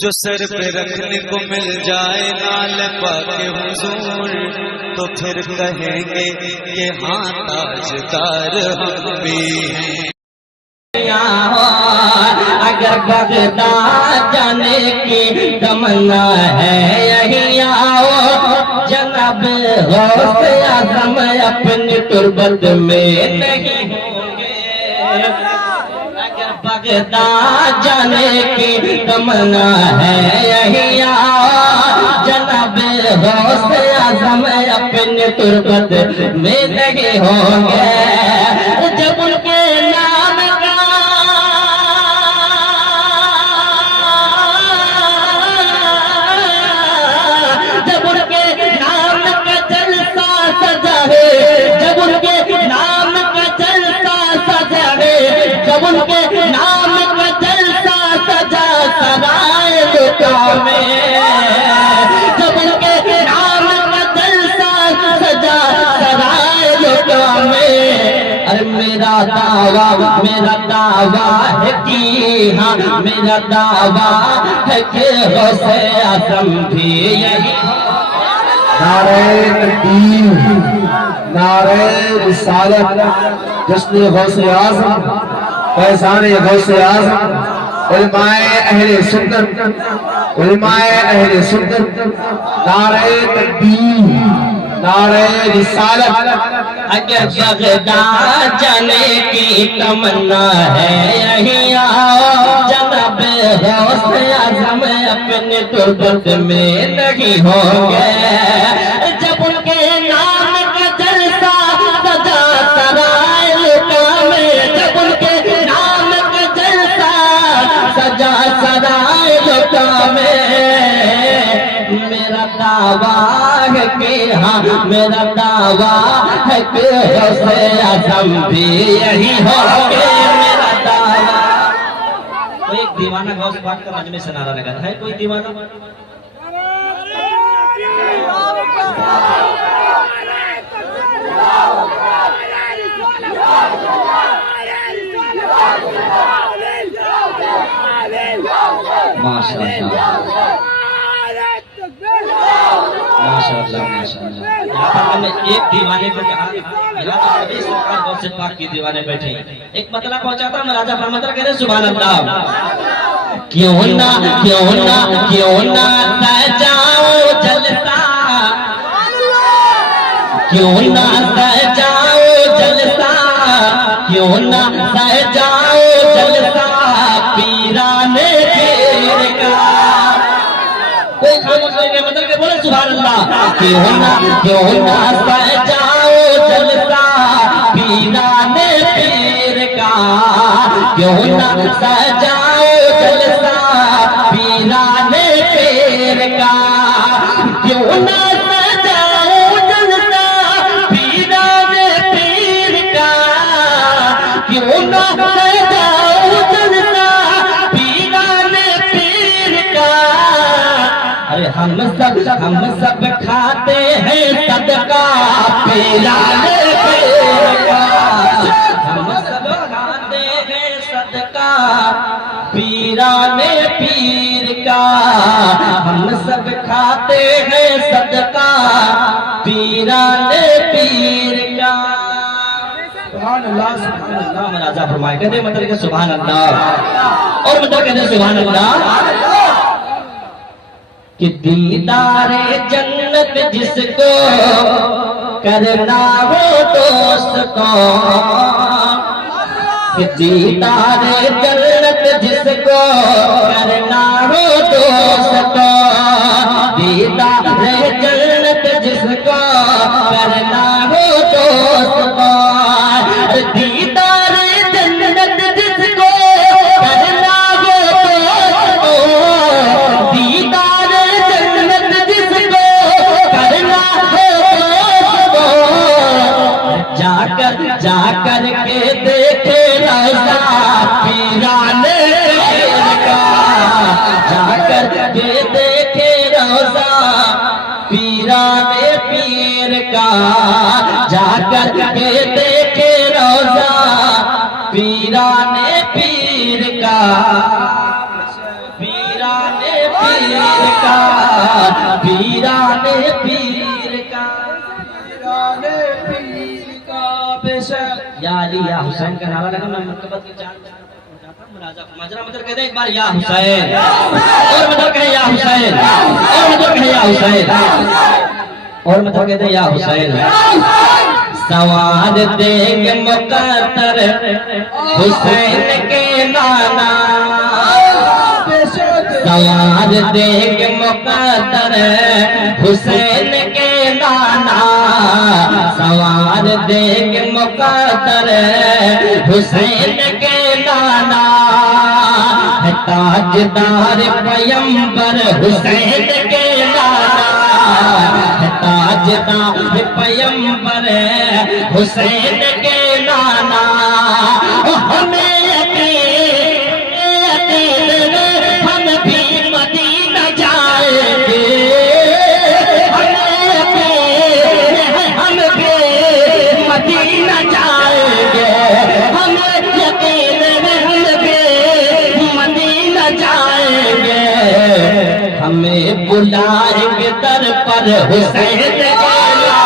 जो सर पे रखने को मिल जाए नाल पाके हुजूर, तो फिर कहेंगे कि हाँ ताजदार हम भी हैं। अगर बगदाद जाने की तमन्ना है यही आओ, जनाब गौसे आज़म अपनी तुर्बत में नहीं होंगे। अगर बगदाद जाने की तमन्ना है यही आओ, जनाब गौसे आज़म अपनी तुर्बत में नहीं होंगे। जब उनके नाम मेरा दावा है कि हाँ मेरा दावा है कि गौसे आज़म भी यही। नारे तकबीर, नारे रिसालत, जश्न गौसे आज़म, फैज़ान गौसे आज़म, उलमाए अहले सुन्नत, उलमाए अहले सुन्नत। नारे तकबीर, नारे रिसालत। अगर बगदाद जाने की तमन्ना है यही आओ, जनाब गौसे आज़म अपने तुर्बत में नहीं होंगे। जब उनके नाम का जलसा सजा सराय लुका में, जब उनके नाम का जलसा सजा सराय लुका में, मेरा दावा है कि हाँ मेरा दावा है कि गौसे आज़म भी यही होंगे। मेरा दावा। कोई एक दीवाना गौस पाक का मजमे से नारा लगा है, कोई दीवाना? माशाअल्लाह माशाअल्लाह माशाअल्लाह। यहाँ पर मैंने एक दीवाने को कहा, यहाँ तो सभी सरकार गौसे पाक की दीवाने बैठे। एक मतला पहुंचाता मैं राजा फरमाता कह रहे सुभान अल्लाह। क्यों ना सजाओ जलसा, क्यों ना सजाओ जलसा, क्यों ना सजाओ जलसा पीराने पीर का। कोई खामोश हो गया मतलब के बोले सुभान अल्लाह। क्यों ना सजाओ जलसा पीराने पीर का, क्यों ना सजाओ जलसा पीराने पीर का, क्यों ना सजाओ जलसा पीराने पीर का, क्यों ना सजाओ जलसा पीराने पीर का। अरे हम सब खाते हैं सदका पीराने पीर का, हम सब खाते हैं सदका पीराने पीर का, हम सब खाते हैं सदका पीराने पीर का। सुभान अल्लाह राजा फरमाए कहते मतलब के सुभान अल्लाह। और मतलब कहते सुभान अल्लाह कि दीदारे जन्नत जिसको करना हो दोस्त को, कि दीदारे जन्नत जिसको करना हो दोस्त को, दीदारे जन्नत जिसको करना हो दोस्त को, दीदारे जन्नत जिसको करना हो दोस्त को, दीदारे जन्नत जिसको करना हो दोस्त को, जाकर के देखे रौज़ा पीराने पीर का, जाकर के देखे रौज़ा पीराने पीर का, जाकर के देखे रौज़ा पीराने पीर का, पीराने पीर का, पीराने पीर का, पीराने पीर का बेशक। या अली या हुसैन का नारा लगा, मैं मरतबत की जान मजरा मतलब कहते हैं एक बार या हुसैन, और मतलब कहे या हुसैन, और मतलब कहे या हुसैन, और मतलब कहते हैं या हुसैन। सवार देंगे मुकद्दर हुसैन के नाना, सवार देंगे मुकद्दर हुसैन के नाना, सवार देंगे मुकद्दर हुसैन के नाना। ताजदार पैगंबर हुसैन के नाना, ताजदार पैगंबर हुसैन के नाना। हमें हम भी मदीना जाएंगे, हम भी मदीना जाएंगे, हम यकीन हम भी मदीना जाएंगे। हमें बुलाएंगे दर पर हुसैन के नाना,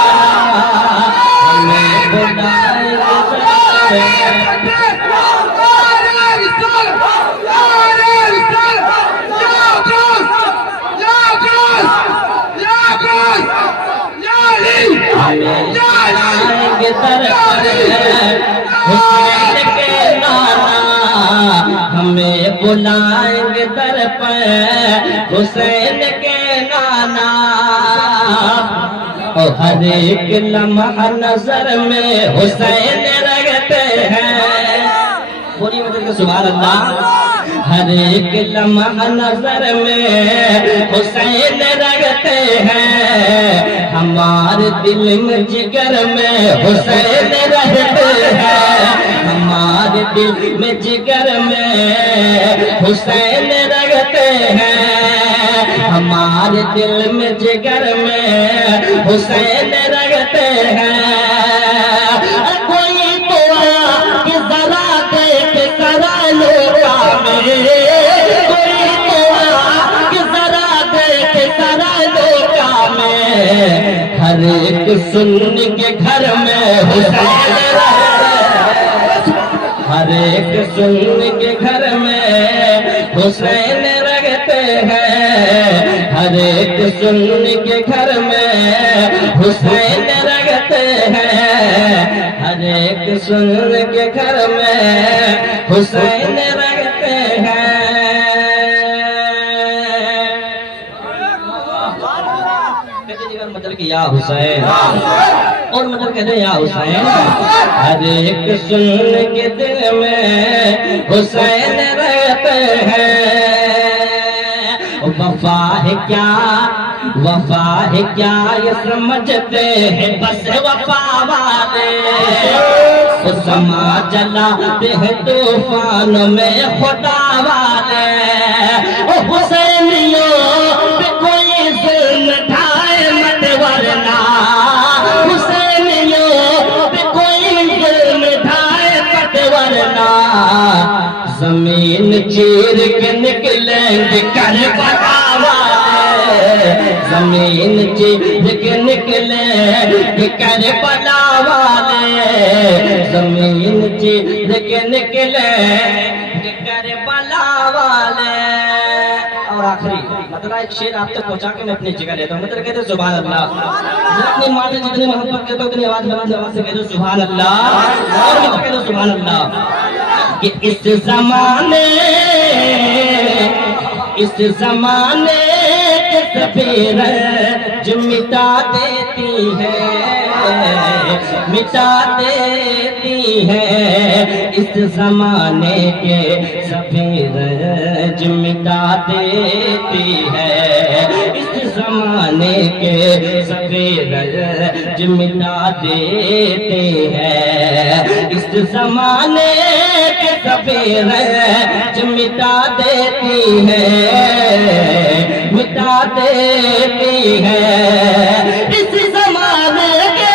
हमें बुलाएंगे हुसैन के नाना, हमें बुलाएंगे दर पर हुसैन के नाना। और हर एक लम्हा नजर में हुसैन रखते हैं, बोलिए मतलब सुभान अल्लाह। हर एक लम्हा नजर में हुसैन रखते हैं, हमारे दिल में जिगर में हुसैन रहते हैं, हमारे दिल में जिगर में हुसैन रहते हैं, हमारे दिल में जिगर में हुसैन रहते हैं। कोई तो कि जरा देख करा लो कोई तो कि जरा देख करा लो में। हर एक सुन्नी के घर में हुसैन रहते हैं, हर एक सुन्नी के घर में हुसैन रहते हैं, हर एक सुन्नी के घर में हुसैन रहते हैं, हर एक सुन्नी के घर में हुसैन रहते हैं। मतलब कि या हुसैन, और मतलब कहते हैं या हुसैन। हर एक सुन के दिल में हुसैन रहते हैं। वफा है क्या, वफा है क्या ये समझते हैं बस वफा वाले, समा जलाते हैं तूफान में खुदा वाले। हुसैनियों पे कोई जुल्म ढाए मत वरना, हुसैनियों पे कोई जुल्म ढाए मत वरना। जमीन चीर के निकलेंगे करबला वाले, जमीन चीर के निकलेंगे करबला वाले, जमीन चीर के निकलेंगे करबला वाले। और आखिरी मतलब एक शेर आप तक पहुंचा के मैं अपनी जगह लेता हूँ। मतलब कहते सुभान अल्लाह, अपनी माँ से जितनी मोहब्बत करते हो उतनी आवाज बुलंद आवाज से कहते सुभान अल्लाह, और मतलब कहते सुभान अल्लाह। कि इस जमाने के सफेद जो मिटा देती है, मिटा देती है। इस जमाने के सफेद जो मिटा देती है, इस जमाने के सफेद जो मिटा देते हैं। इस जमाने के सफेद जो मिटा देती है, मिटा देती है। इस जमाने के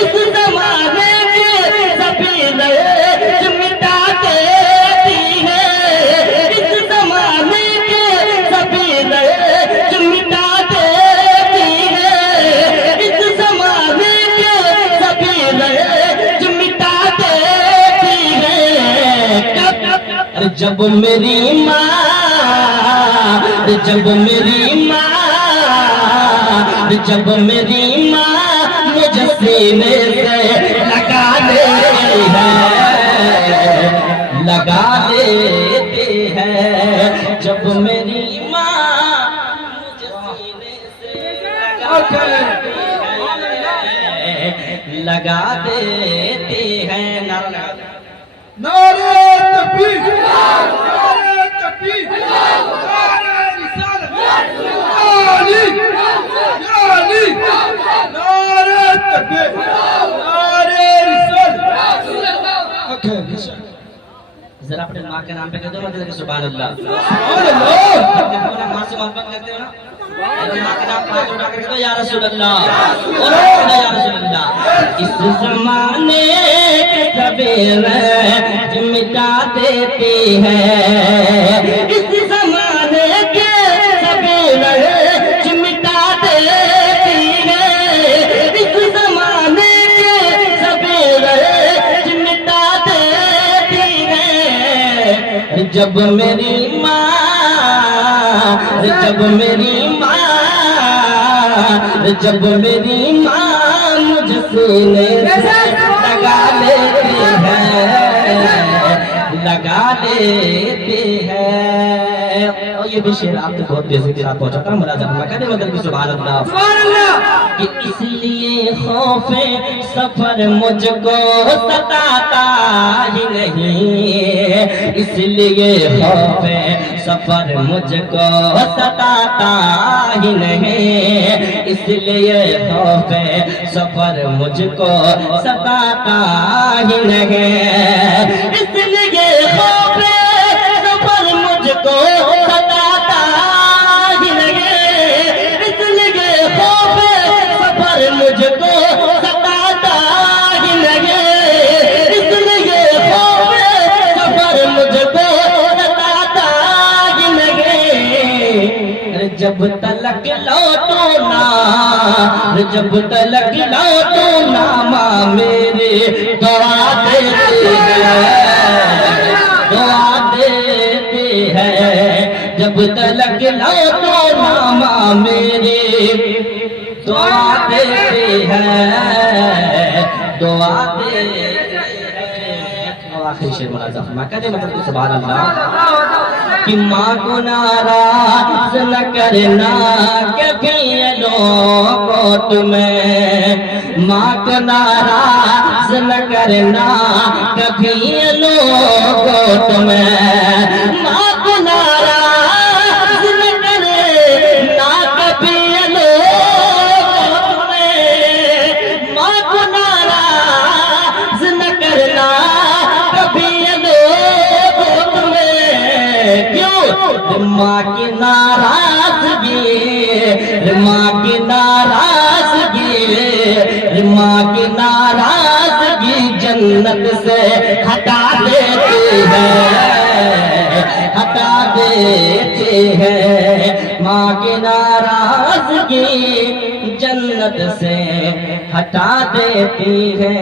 इस जमाने के सफेद जो जब मेरी माँ, जब मेरी माँ, जब मेरी माँ मुझे सीने से लगा देती है, लगा देती है। जब मेरी माँ मुझे सीने से लगा देती है। नारे तकबीर, नारे तकबीर, नारे रिसालत, या अली, या अली, नारे तकबीर, नारे रिसालत। जरा अपने माँ के नाम पे कह दो मतलब कि सुभान अल्लाह। माँ से मोहब्बत करते हो ना, माँ के नाम पे उठा कर कह दो या रसूल अल्लाह, और या रसूल अल्लाह। इस ज़माने के सवेरे मिटा देती है, इस ज़माने के सवेरे मिटा देती है, इस ज़माने के सवेरे मिटा देती है। जब मेरी माँ, जब मेरी माँ, जब मेरी माँ मुझे सीने से लगा लेती है, लगा लेती है। और ये भी शेर आप तो बहुत बेसिक शेर पहुंचाता मुलाज़ा कहने मतलब कि सुभान अल्लाह, कि इसलिए खौफे सफर मुझको सताता ही नहीं, इसलिए खौफे सफर मुझको सताता ही नहीं, इसलिए खौफे सफर मुझको सताता ही नहीं, इसलिए खौफे सफर मुझको सताता ही नहीं, इसलिए खौफे सफर मुझको सताता ही नहीं, इसलिए खौफे सफर मुझको सताता ही नहीं। जब तलक लौटो ना, जब तलक लौटो ना माँ मेरे दुआ देती है, दुआ देती है। जब तलक लौटो ना माँ मेरे दुआ देती है, दुआ देती है। आखिरी शेर मुलाज़ा फरमा कहते मतलब कि सुभान अल्लाह, कि माँ को नाराज न करना कभी लोगों तुम्हें, माँ को नाराज न करना कभी लोगों तुम्हें, माँ को नाराज न करना कभी लोगों तुम्हें, माँ को नाराज न करना कभी लोगों तुम्हें। क्यों? माँ की नाराजगी, माँ की नाराजगी, माँ की नाराजगी जन्नत से हटा देती है, हटा देती है। माँ की नाराजगी जन्नत से हटा देती है।